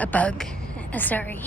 A bug. Sorry.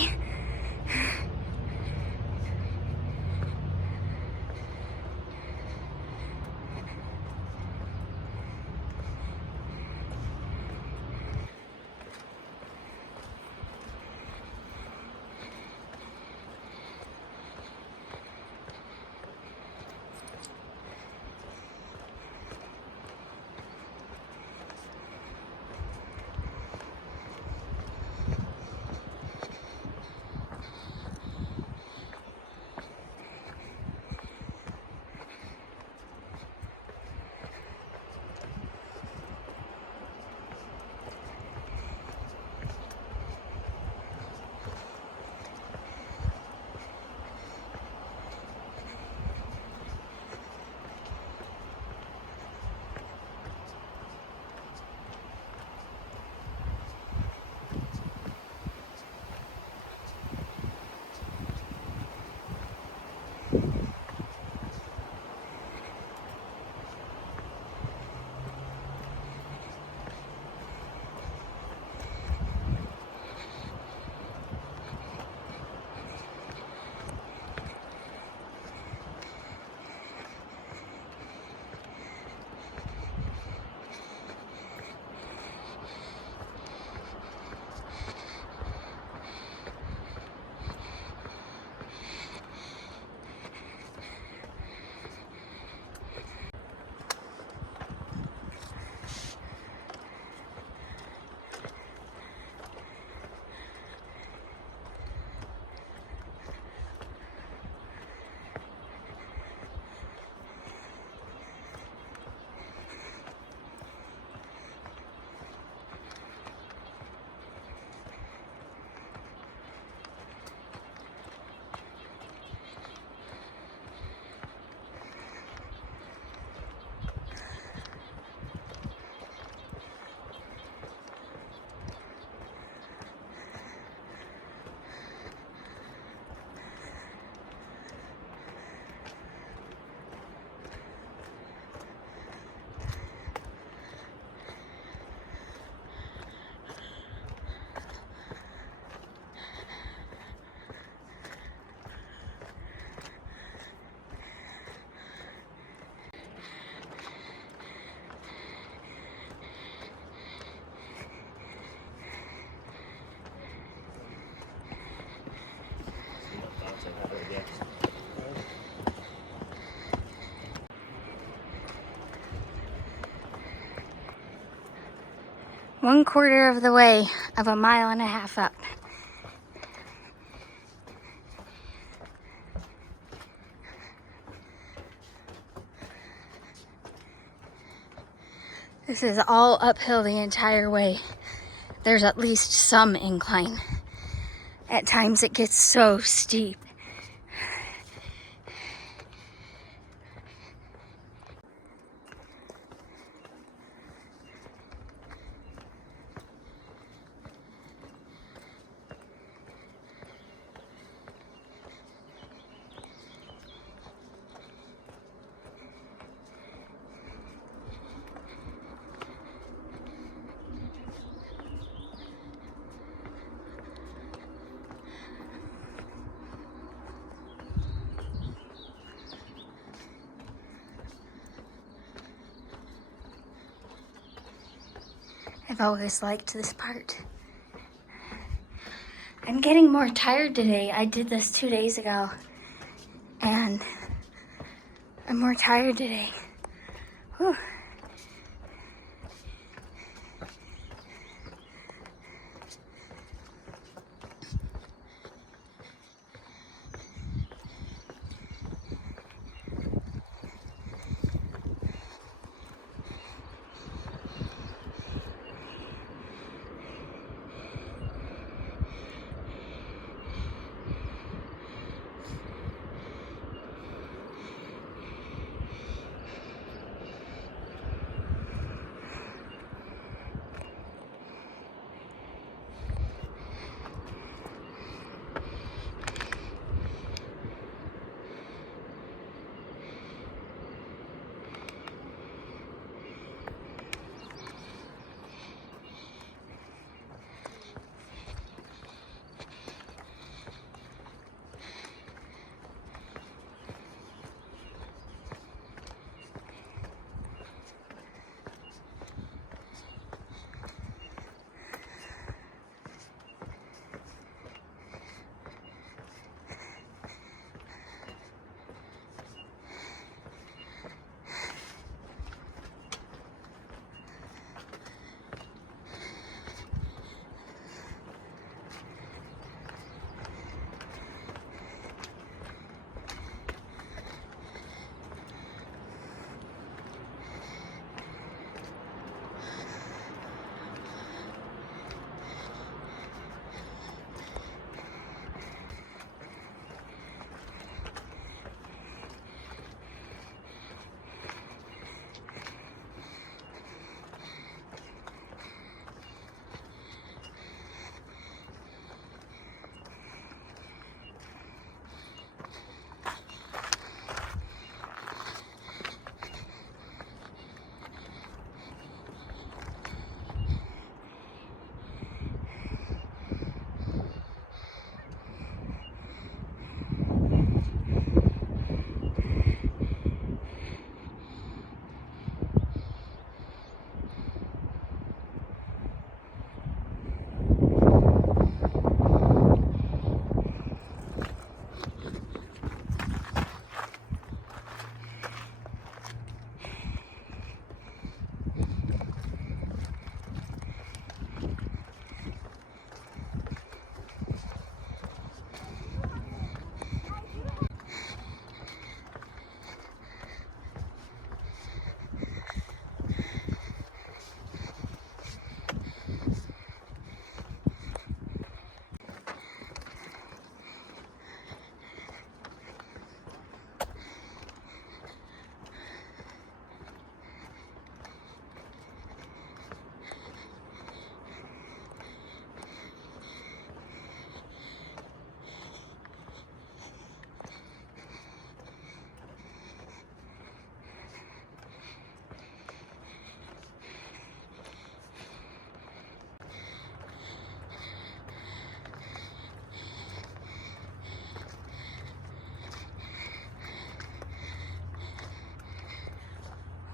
1/4 of the way of a 1.5 miles up. This is all uphill the entire way. There's at least some incline. At times it gets so steep. I've always liked this part. I'm getting more tired today. I did this 2 days ago, and I'm more tired today. Whew.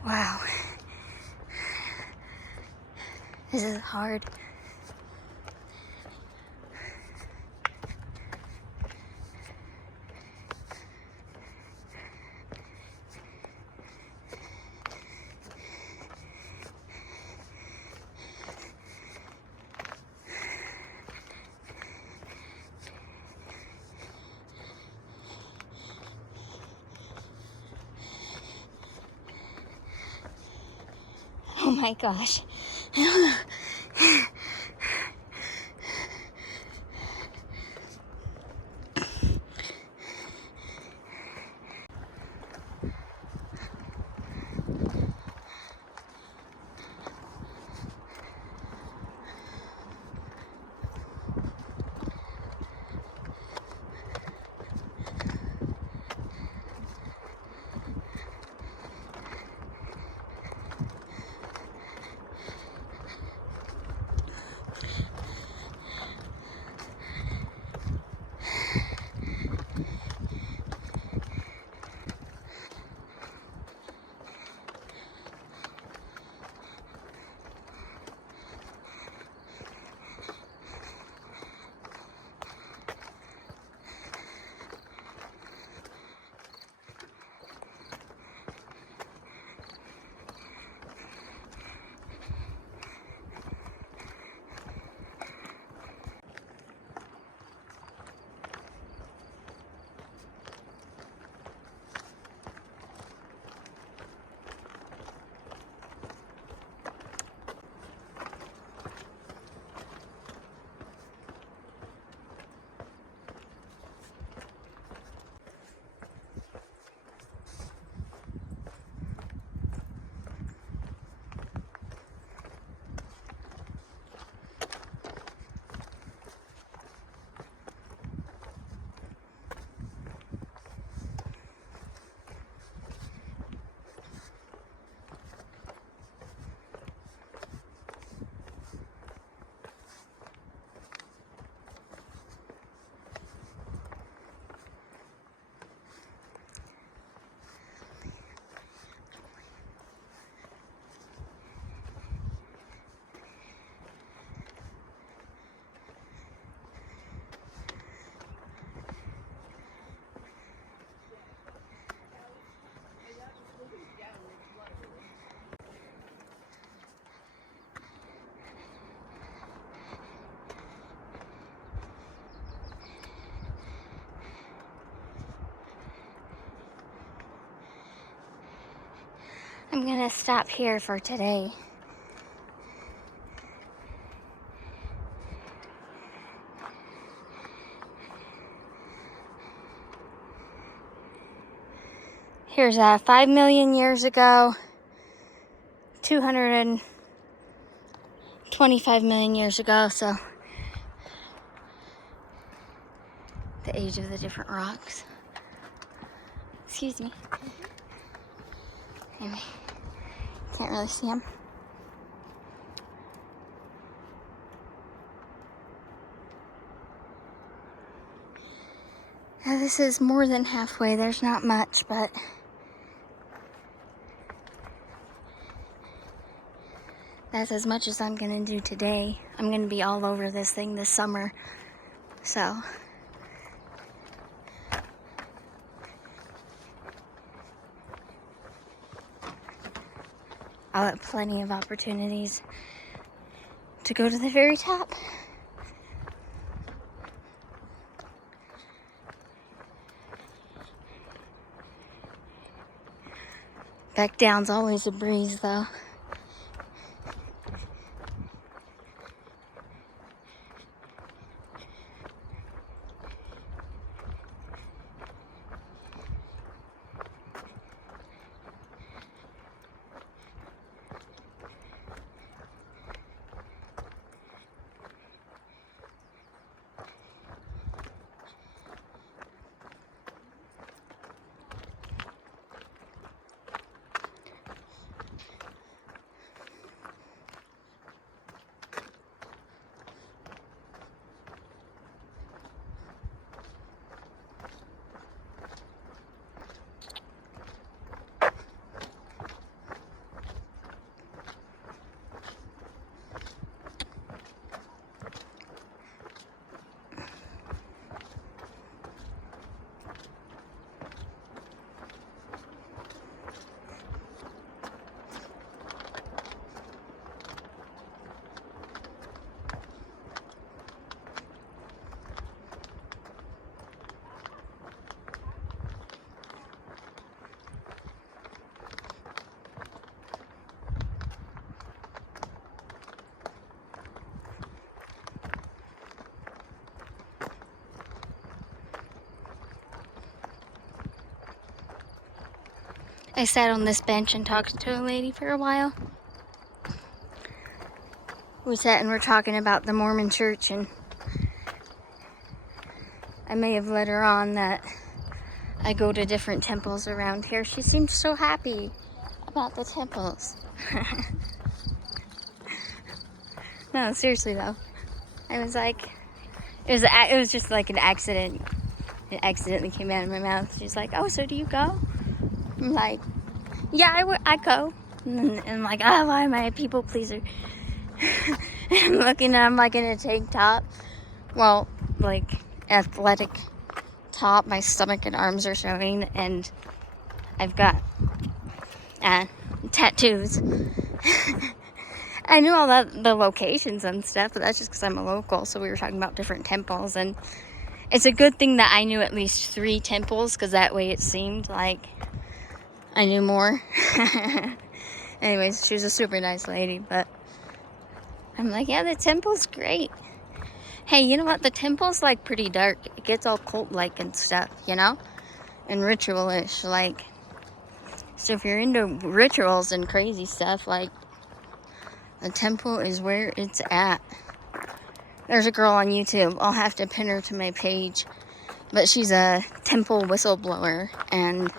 Wow. This is hard. my gosh. I'm gonna stop here for today. Here's 5 million years ago, 225 million years ago, so the age of the different rocks. Excuse me. Anyway, can't really see them. Now this is more than halfway. There's not much, but that's as much as I'm gonna do today. I'm gonna be all over this thing this summer, so I'll have plenty of opportunities to go to the very top. Back down's always a breeze, though. I sat on this bench and talked to a lady for a while. We sat and were talking about the Mormon church, and I may have let her on that I go to different temples around here. She seemed so happy about the temples. No, seriously though. I was like, it was just like an accident. It accidentally came out of my mouth. She's like, oh, so do you go? I'm like, yeah, I go. And I'm like, oh, why am I a people pleaser? I'm looking and I'm like in a tank top. Well, like athletic top. My stomach and arms are showing, and I've got tattoos. I knew all the locations and stuff, but that's just because I'm a local. So we were talking about different temples, and it's a good thing that I knew at least 3 temples, because that way it seemed like I knew more. Anyways, she was a super nice lady, but I'm like, yeah, the temple's great. Hey, you know what? The temple's like pretty dark. It gets all cult-like and stuff, you know? And ritual-ish, like. So if you're into rituals and crazy stuff, like, the temple is where it's at. There's a girl on YouTube. I'll have to pin her to my page. But she's a temple whistleblower, and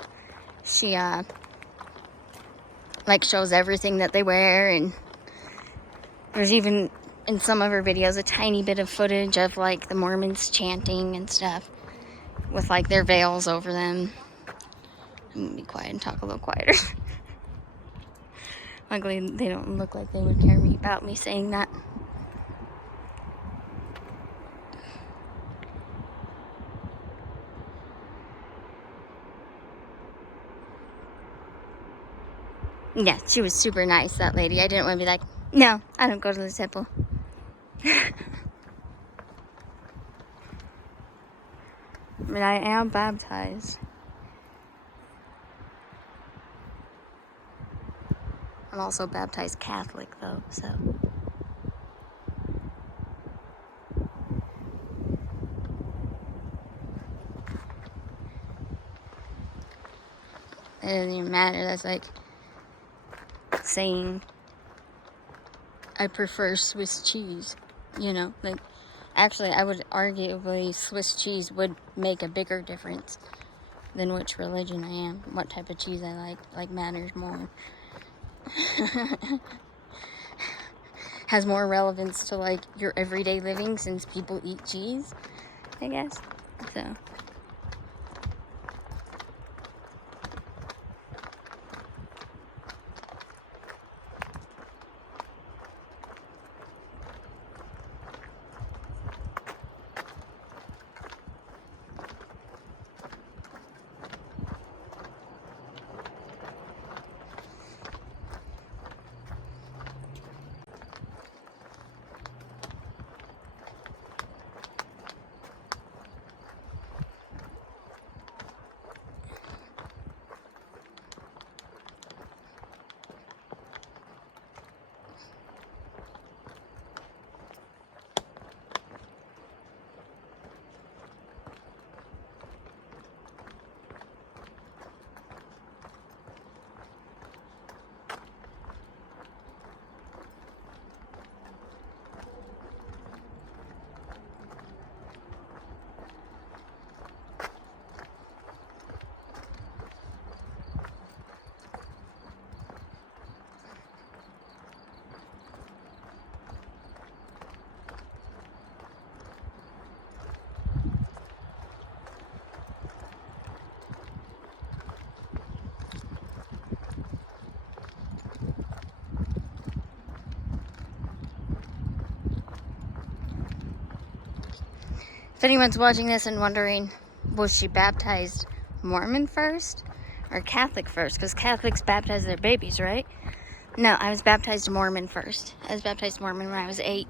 she, like, shows everything that they wear, and there's even, in some of her videos, a tiny bit of footage of, like, the Mormons chanting and stuff with, like, their veils over them. I'm gonna be quiet and talk a little quieter. Luckily, they don't look like they would care about me saying that. Yeah, she was super nice, that lady. I didn't want to be like, no, I don't go to the temple. But I am baptized. I'm also baptized Catholic, though, so. It doesn't even matter. That's like saying I prefer Swiss cheese, you know? Like, actually, I would arguably Swiss cheese would make a bigger difference than which religion I am. What type of cheese I like matters more. Has more relevance to, like, your everyday living since people eat cheese, I guess. So. If anyone's watching this and wondering, was she baptized Mormon first or Catholic first? Because Catholics baptize their babies, right? No, I was baptized Mormon first. I was baptized Mormon when I was 8.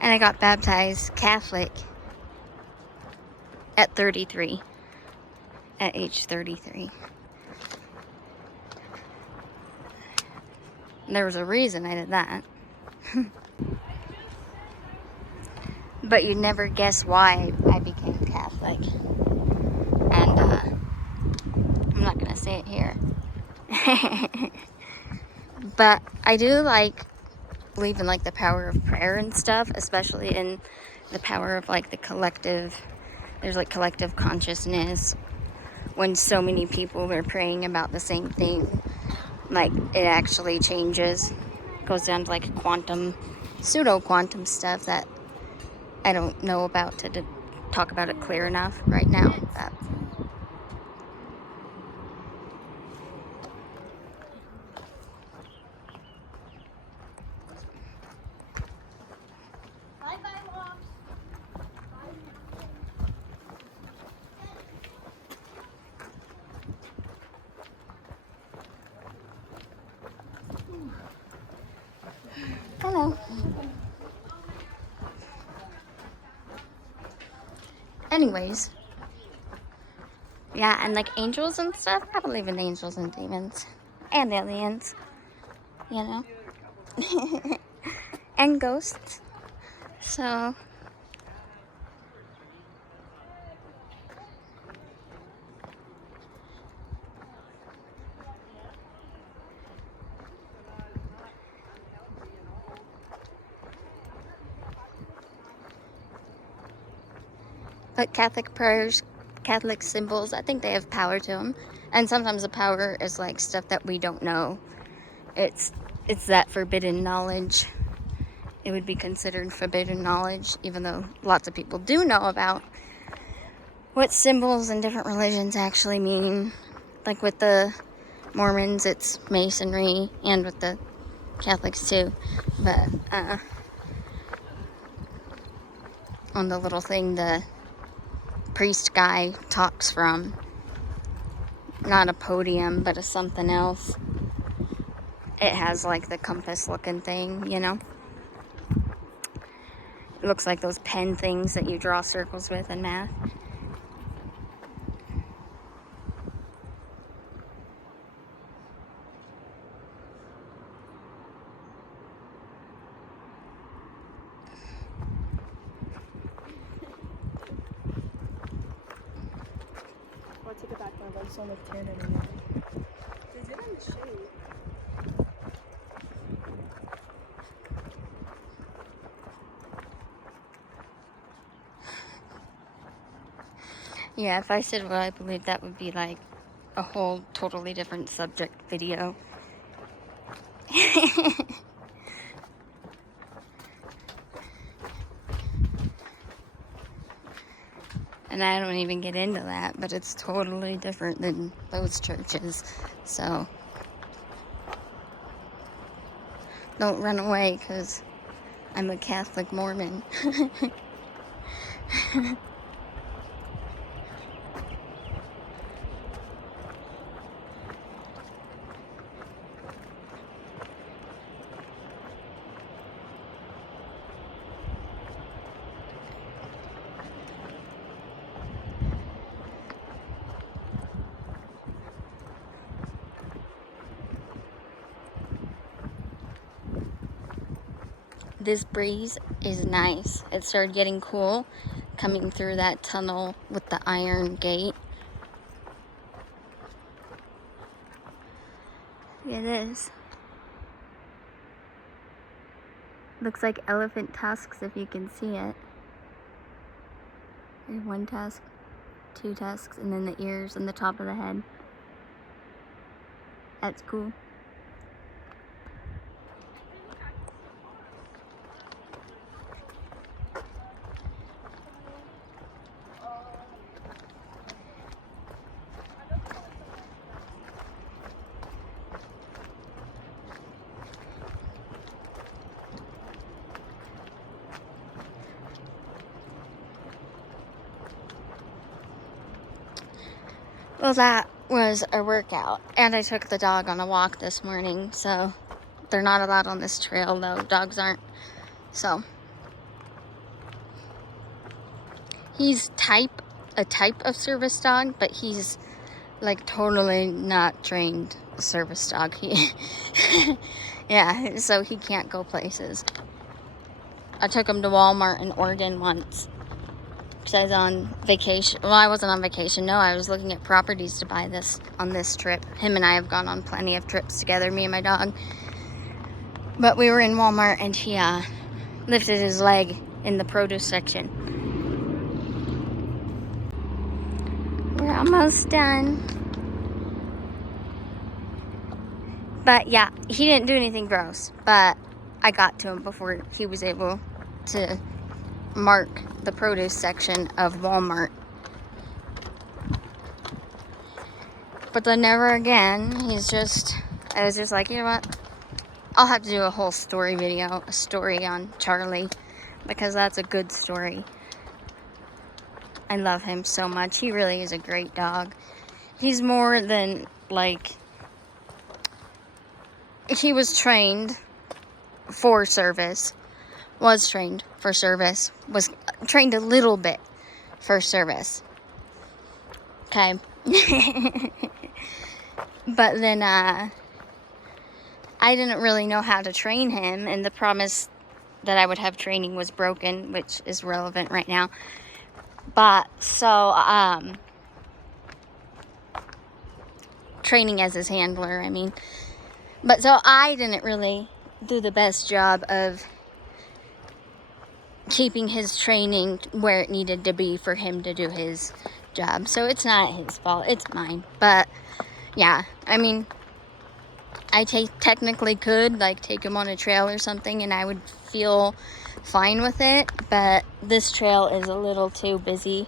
And I got baptized Catholic at 33. At age 33. There was a reason I did that. but you'd never guess why I became Catholic. And I'm not gonna say it here. But I do like believe in like the power of prayer and stuff, especially in the power of like the collective. There's like collective consciousness when so many people are praying about the same thing. Like it actually changes, goes down to like quantum, pseudo quantum stuff that I don't know about to talk about it clear enough right now. But hello. Anyways, yeah, and like angels and stuff. I believe in angels and demons and aliens, you know, and ghosts. So but Catholic prayers, Catholic symbols, I think they have power to them. And sometimes the power is like stuff that we don't know. It's that forbidden knowledge. It would be considered forbidden knowledge, even though lots of people do know about what symbols in different religions actually mean. Like with the Mormons, it's Masonry, and with the Catholics too. But on the little thing the priest guy talks from, not a podium, but a something else. It has like the compass looking thing, you know? It looks like those pen things that you draw circles with in math. I'll take it back when I so much tan anymore. They didn't shave. Yeah, if I said what I believe, that would be like a whole totally different subject video. And I don't even get into that, but it's totally different than those churches. So don't run away, because I'm a Catholic Mormon. This breeze is nice. It started getting cool coming through that tunnel with the iron gate. Look at this. Looks like elephant tusks if you can see it. There's one tusk, two tusks, and then the ears and the top of the head. That's cool. Well, that was a workout, and I took the dog on a walk this morning, so they're not allowed on this trail, though. Dogs aren't. So he's a type of service dog, but he's like totally not trained service dog. Yeah, so he can't go places. I took him to Walmart in Oregon once. Because I was on vacation. Well, I wasn't on vacation. No, I was looking at properties to buy this on this trip. Him and I have gone on plenty of trips together, me and my dog. But we were in Walmart and he lifted his leg in the produce section. We're almost done. But yeah, he didn't do anything gross. But I got to him before he was able to mark the produce section of Walmart. But then never again. I was just like, you know what? I'll have to do a whole story video, a story on Charlie, because that's a good story. I love him so much. He really is a great dog. He's more than, like, he was trained for service. Was trained for service. Was trained a little bit for service. Okay. But then, I didn't really know how to train him, and the promise that I would have training was broken, which is relevant right now. But, so, training as his handler, I mean. But, so I didn't really do the best job of keeping his training where it needed to be for him to do his job. So, it's not his fault, it's mine. But, yeah, I mean, I technically could, like, take him on a trail or something, and I would feel fine with it, but this trail is a little too busy.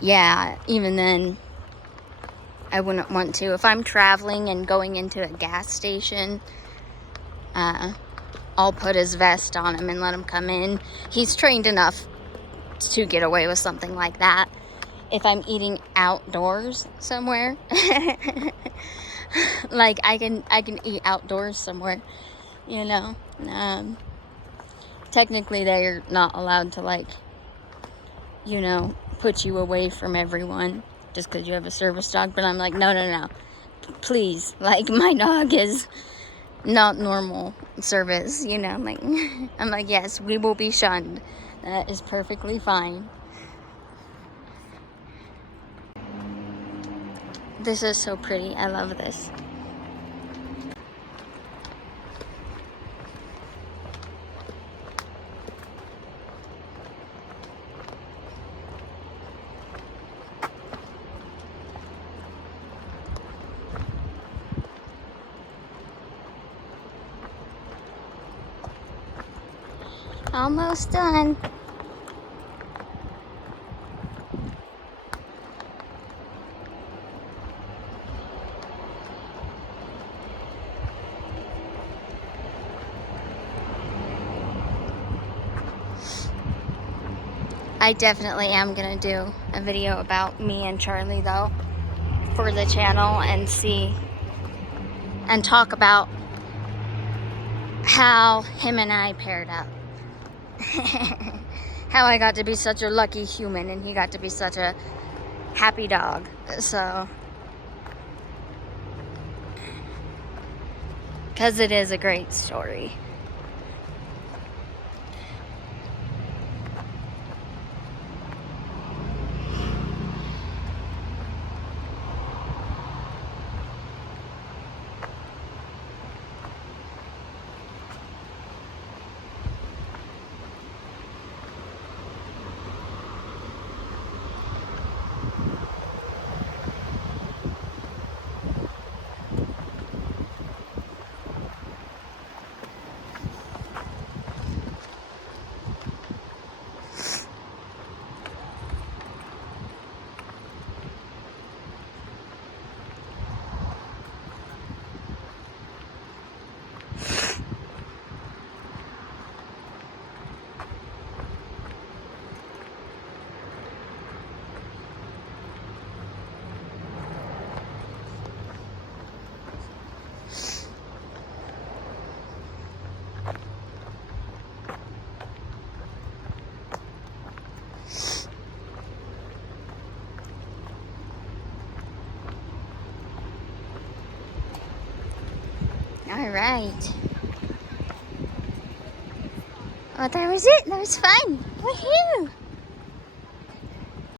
Yeah, even then, I wouldn't want to. If I'm traveling and going into a gas station, I'll put his vest on him and let him come in. He's trained enough to get away with something like that. If I'm eating outdoors somewhere, like I can eat outdoors somewhere, you know. Technically they're not allowed to, like, you know, put you away from everyone just because you have a service dog. But I'm like, no, please, like, my dog is not normal service, you know. Like, I'm like, yes, we will be shunned. That is perfectly fine. This is so pretty. I love this. Almost done. I definitely am gonna do a video about me and Charlie, though, for the channel, and see and talk about how him and I paired up. How I got to be such a lucky human and he got to be such a happy dog. So, because it is a great story. All right. Well, that was it. That was fun. Woohoo!